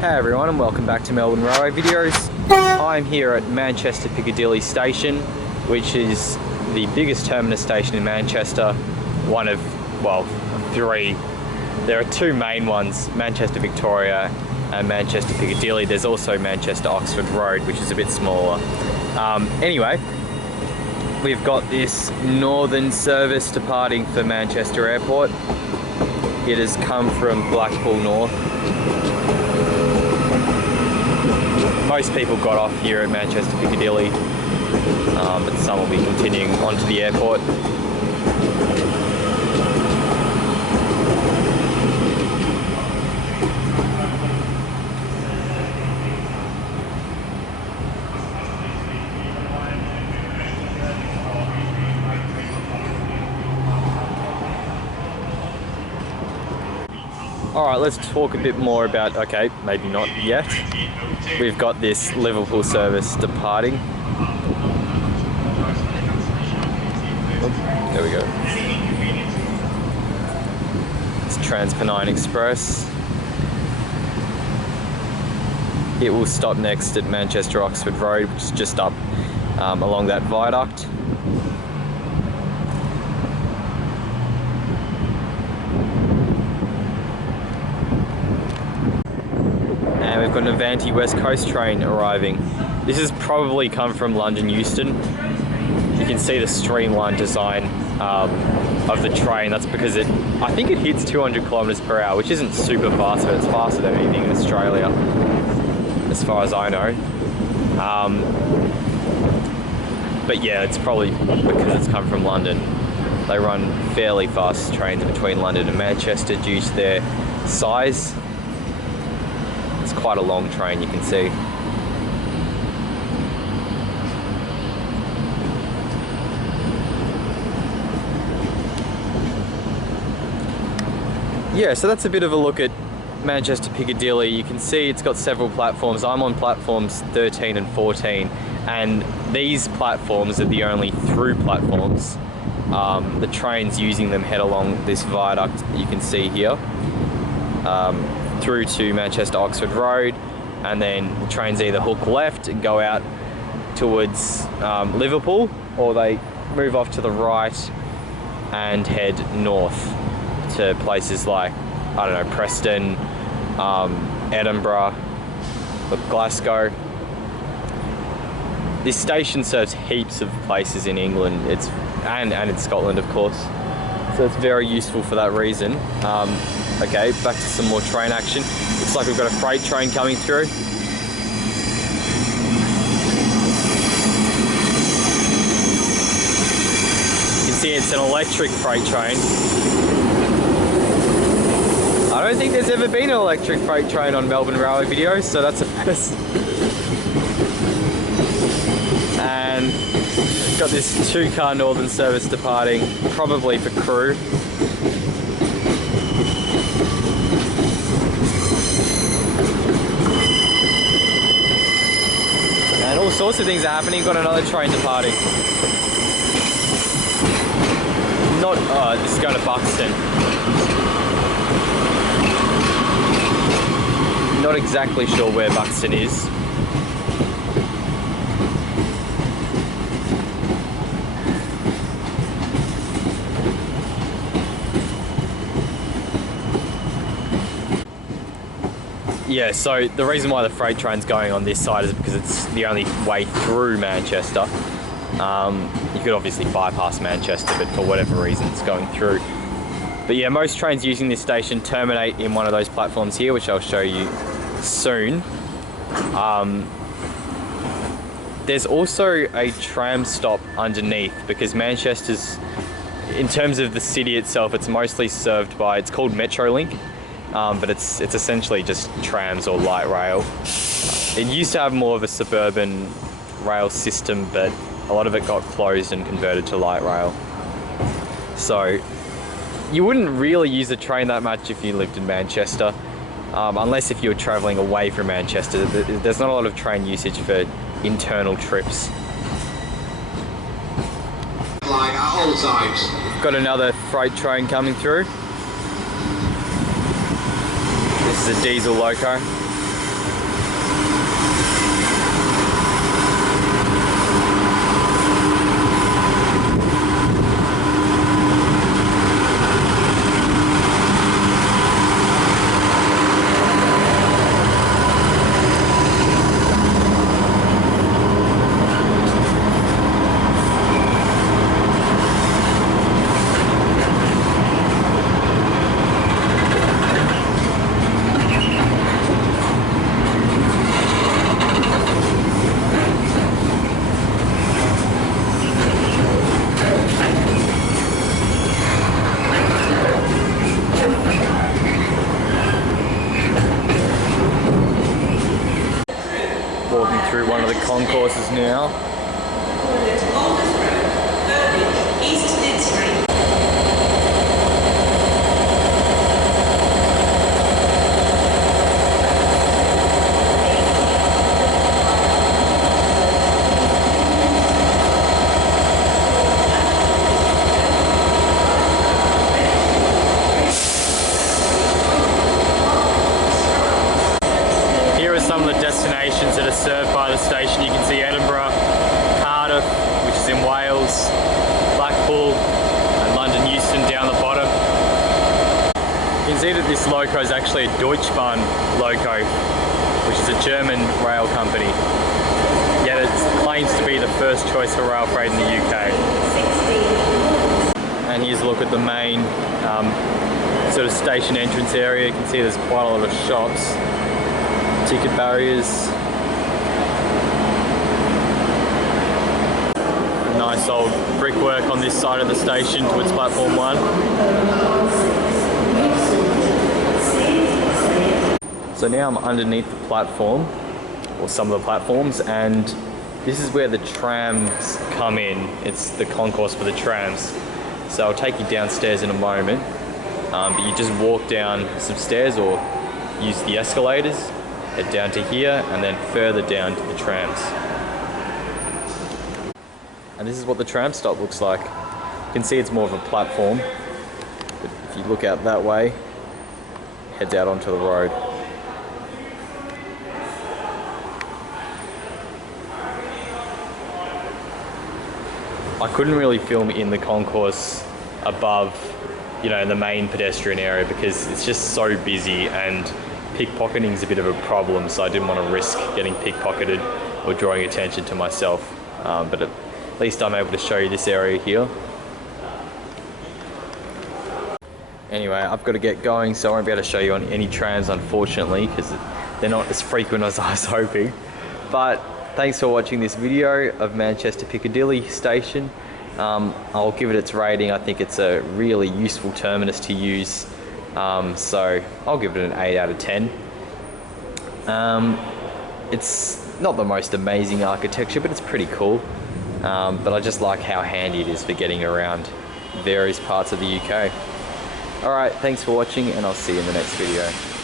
Hey everyone, and welcome back to Melbourne Railway Videos. I'm here at Manchester Piccadilly station, which is the biggest terminus station in Manchester. One of, well, three. There are two main ones, Manchester Victoria and Manchester Piccadilly. There's also Manchester Oxford Road, which is a bit smaller. Anyway, we've got this northern service departing for Manchester Airport. It has come from Blackpool North. Most people got off here at Manchester Piccadilly, but some will be continuing on to the airport. Alright, let's talk a bit more about, okay, maybe not yet. We've got this Liverpool service departing. There we go. It's Transpennine Express. It will stop next at Manchester Oxford Road, which is just up along that viaduct. And we've got an Avanti West Coast train arriving. This has probably come from London Euston. You can see the streamlined design of the train. That's because I think it hits 200 kilometers per hour, which isn't super fast, but it's faster than anything in Australia, as far as I know. But yeah, it's probably because it's come from London. They run fairly fast trains between London and Manchester due to their size. It's quite a long train, you can see. Yeah, so that's a bit of a look at Manchester Piccadilly. You can see it's got several platforms. I'm on platforms 13 and 14, and these platforms are the only through platforms. The trains using them head along this viaduct that you can see here. Through to Manchester Oxford Road, and then the trains either hook left and go out towards Liverpool, or they move off to the right and head north to places like, I don't know, Preston, Edinburgh, or Glasgow. This station serves heaps of places in England, and in Scotland, of course, so it's very useful for that reason. Okay, back to some more train action. Looks like we've got a freight train coming through. You can see it's an electric freight train. I don't think there's ever been an electric freight train on Melbourne Railway Videos, so that's a first. And we've got this two-car northern service departing, probably for crew. And all sorts of things are happening. Got another train departing. This is going to Buxton. Not exactly sure where Buxton is. Yeah, so the reason why the freight train's going on this side is because it's the only way through Manchester. You could obviously bypass Manchester, but for whatever reason it's going through. But yeah, most trains using this station terminate in one of those platforms here, which I'll show you soon. There's also a tram stop underneath, because Manchester's, in terms of the city itself, it's mostly served by, it's called Metrolink. But it's essentially just trams or light rail. It used to have more of a suburban rail system, but a lot of it got closed and converted to light rail. So you wouldn't really use a train that much if you lived in Manchester, unless if you were travelling away from Manchester. There's not a lot of train usage for internal trips. Like at all times. We've got another freight train coming through. This is a diesel loco. walking through one of the concourses now. Some of the destinations that are served by the station. You can see Edinburgh, Cardiff, which is in Wales, Blackpool, and London Euston down the bottom. You can see that this loco is actually a Deutschbahn loco, which is a German rail company. Yet it claims to be the first choice for rail freight in the UK. And here's a look at the main sort of station entrance area. You can see there's quite a lot of shops. Ticket barriers. Nice old brickwork on this side of the station towards platform 1. So now I'm underneath the platform, or some of the platforms, and this is where the trams come in. It's the concourse for the trams. So I'll take you downstairs in a moment, but you just walk down some stairs or use the escalators. Head down to here and then further down to the trams. And this is what the tram stop looks like. You can see it's more of a platform, but if you look out that way, heads out onto the road. I couldn't really film in the concourse above, you know, the main pedestrian area because it's just so busy and pickpocketing is a bit of a problem, so I didn't want to risk getting pickpocketed or drawing attention to myself. But at least I'm able to show you this area here. Anyway, I've got to get going, so I won't be able to show you on any trams, unfortunately, because they're not as frequent as I was hoping. But thanks for watching this video of Manchester Piccadilly station. I'll give it its rating. I think it's a really useful terminus to use. So I'll give it an 8 out of 10. It's not the most amazing architecture, but it's pretty cool. But I just like how handy it is for getting around various parts of the UK. Alright, thanks for watching, and I'll see you in the next video.